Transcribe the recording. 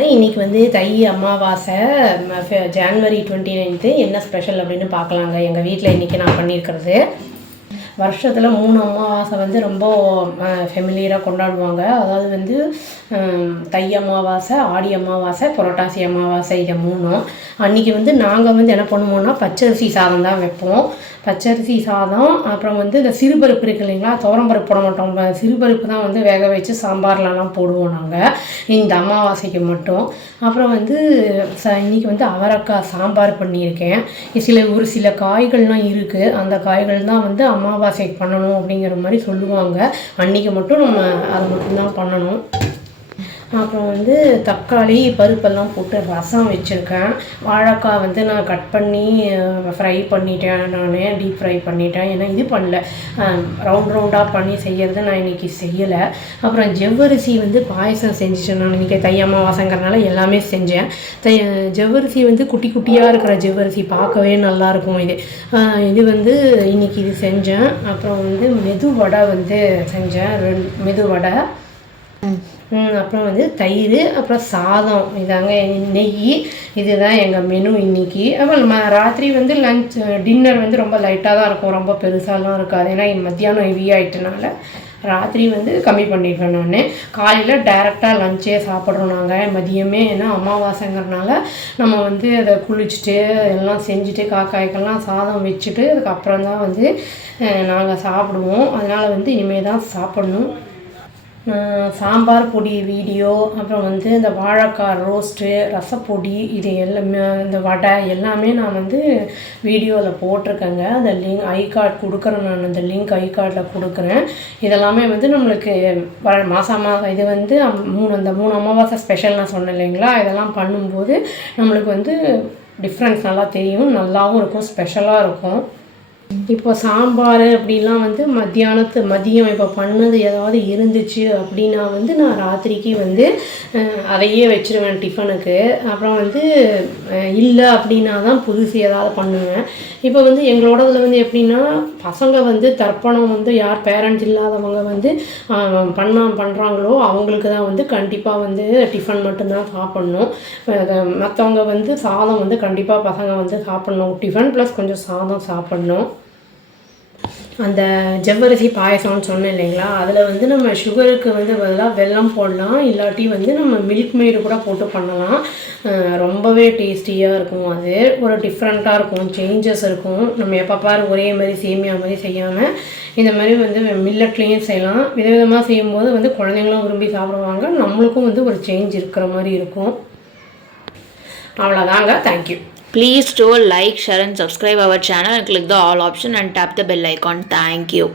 இன்னைக்கு வந்து தை அமாவாசை ஜான்வரி 29 என்ன ஸ்பெஷல் அப்படின்னு பார்க்கலாங்க. எங்கள் வீட்டில் இன்றைக்கி நான் பண்ணியிருக்கிறது வருஷத்தில் 3 அமாவாசை வந்து ரொம்ப ஃபெமிலியராக கொண்டாடுவாங்க. அதாவது வந்து தை அமாவாசை, ஆடி அமாவாசை, புரட்டாசி அமாவாசை, இதை 3 அன்றைக்கி வந்து நாங்கள் வந்து என்ன பண்ணுவோம்னா பச்சரிசி சாதம் தான் வைப்போம். பச்சரிசி சாதம், அப்புறம் வந்து இந்த சிறுபருப்பு இருக்குது இல்லைங்களா, துவரம்பருப்பு போட மாட்டோம், சிறுபருப்பு தான் வந்து வேக வச்சு சாம்பார்லலாம் போடுவோம் நாங்கள் இந்த அமாவாசைக்கு மட்டும். அப்புறம் வந்து இன்றைக்கி வந்து அவரைக்காய் சாம்பார் பண்ணியிருக்கேன். ஒரு சில காய்கள்லாம் இருக்குது, அந்த காய்கள் தான் வந்து அமாவாசைக்கு பண்ணணும் அப்படிங்கிற மாதிரி சொல்லுவாங்க. அன்றைக்கி மட்டும் நம்ம அதை மட்டும்தான் பண்ணணும். அப்புறம் வந்து தக்காளி பருப்பெல்லாம் போட்டு ரசம் வச்சுருக்கேன். வாழைக்காய் வந்து நான் கட் பண்ணி ஃப்ரை பண்ணிட்டேன், நான் டீப் ஃப்ரை பண்ணிட்டேன். ஏன்னா இது பண்ணல, ரவுண்டாக பண்ணி செய்கிறது நான் இன்றைக்கி செய்யலை. அப்புறம் ஜவ்வரிசி வந்து பாயசம் செஞ்சுட்டேன் நான் இன்றைக்கி. தை அமாவாசைங்கிறனால எல்லாமே செஞ்சேன். ஜவ்வரிசி வந்து குட்டி குட்டியாக இருக்கிற ஜவ்வரிசி பார்க்கவே நல்லாயிருக்கும். இது வந்து இன்றைக்கி இது செஞ்சேன். அப்புறம் வந்து மெதுவடை வந்து செஞ்சேன், மெதுவடை. அப்புறம் வந்து தயிர், அப்புறம் சாதம், இதாங்க நெய். இதுதான் எங்கள் மெனு இன்றைக்கி. அப்புறம் ராத்திரி வந்து டின்னர் வந்து ரொம்ப லைட்டாக தான் இருக்கும், ரொம்ப பெருசாலாம் இருக்காது. ஏன்னா மத்தியானம் ஹெவி ஆகிட்டனால ராத்திரி வந்து கம்மி பண்ணிடுவேன் நான். காலையில் டைரெக்டாக லஞ்சே சாப்பிட்றோம் நாங்கள் மதியமே. ஏன்னா அமாவாசைங்கிறனால நம்ம வந்து அதை குளிச்சுட்டு எல்லாம் செஞ்சுட்டு காக்காய்க்கெல்லாம் சாதம் வச்சுட்டு அதுக்கப்புறம் தான் வந்து நாங்கள் சாப்பிடுவோம். அதனால் வந்து இனிமேல் தான் சாப்பிட்ணும். சாம்பார் பொடி வீடியோ, அப்புறம் வந்து இந்த வாழைக்காய் ரோஸ்ட்டு, ரசப்பொடி, இது எல்லாமே, இந்த வடை எல்லாமே நான் வந்து வீடியோவில் போட்டிருக்கேங்க. அந்த லிங்க் ஐகார்டு கொடுக்குறேன், நான் அந்த லிங்க் ஐகார்டில் கொடுக்குறேன். இதெல்லாமே வந்து நம்மளுக்கு மாதமாக இது வந்து இந்த 3 அமாவாசை ஸ்பெஷல் நான் சொன்னேன் இல்லைங்களா, இதெல்லாம் பண்ணும்போது நம்மளுக்கு வந்து டிஃப்ரென்ஸ் நல்லா தெரியும், நல்லாவும் இருக்கும், ஸ்பெஷலாக இருக்கும். இப்போ சாம்பார் அப்படிலாம் வந்து மதியம் இப்போ பண்ணது ஏதாவது இருந்துச்சு அப்படின்னா வந்து நான் ராத்திரிக்கு வந்து அதையே வச்சுருவேன் டிஃபனுக்கு. அப்புறம் வந்து இல்லை அப்படின்னா தான் புதுசு ஏதாவது பண்ணுவேன். இப்போ வந்து எங்களோடதில் வந்து எப்படின்னா, பசங்க வந்து தர்ப்பணம் வந்து யார் பேரண்ட்ஸ் இல்லாதவங்க வந்து பண்ணுறாங்களோ அவங்களுக்கு தான் வந்து கண்டிப்பாக வந்து டிஃபன் மட்டும்தான் சாப்பிட்ணும். மற்றவங்க வந்து சாதம் வந்து கண்டிப்பாக பசங்க வந்து சாப்பிட்ணும், டிஃபன் ப்ளஸ் கொஞ்சம் சாதம் சாப்பிட்ணும். அந்த ஜவ்வரிசி பாயசம்னு சொன்னேன் இல்லைங்களா, அதில் வந்து நம்ம சுகருக்கு வந்து பதிலாக வெல்லம் போடலாம், இல்லாட்டி வந்து நம்ம மில்க் மெய்டு கூட போட்டு பண்ணலாம். ரொம்பவே டேஸ்டியாக இருக்கும். அது ஒரு டிஃப்ரெண்ட்டாக இருக்கும், சேஞ்சஸ் இருக்கும். நம்ம எப்போ பாரு ஒரே மாதிரி சேமியா மாதிரி செய்யாமல் இந்த மாதிரி வந்து மில்லட்லேயும் செய்யலாம். விதவிதமாக செய்யும்போது வந்து குழந்தைங்களும் விரும்பி சாப்பிடுவாங்க, நம்மளுக்கும் வந்து ஒரு சேஞ்ச் இருக்கிற மாதிரி இருக்கும். அவ்வளோதாங்க. Thank you. Please do like, share and subscribe our channel and click the all option and tap the bell icon. Thank you.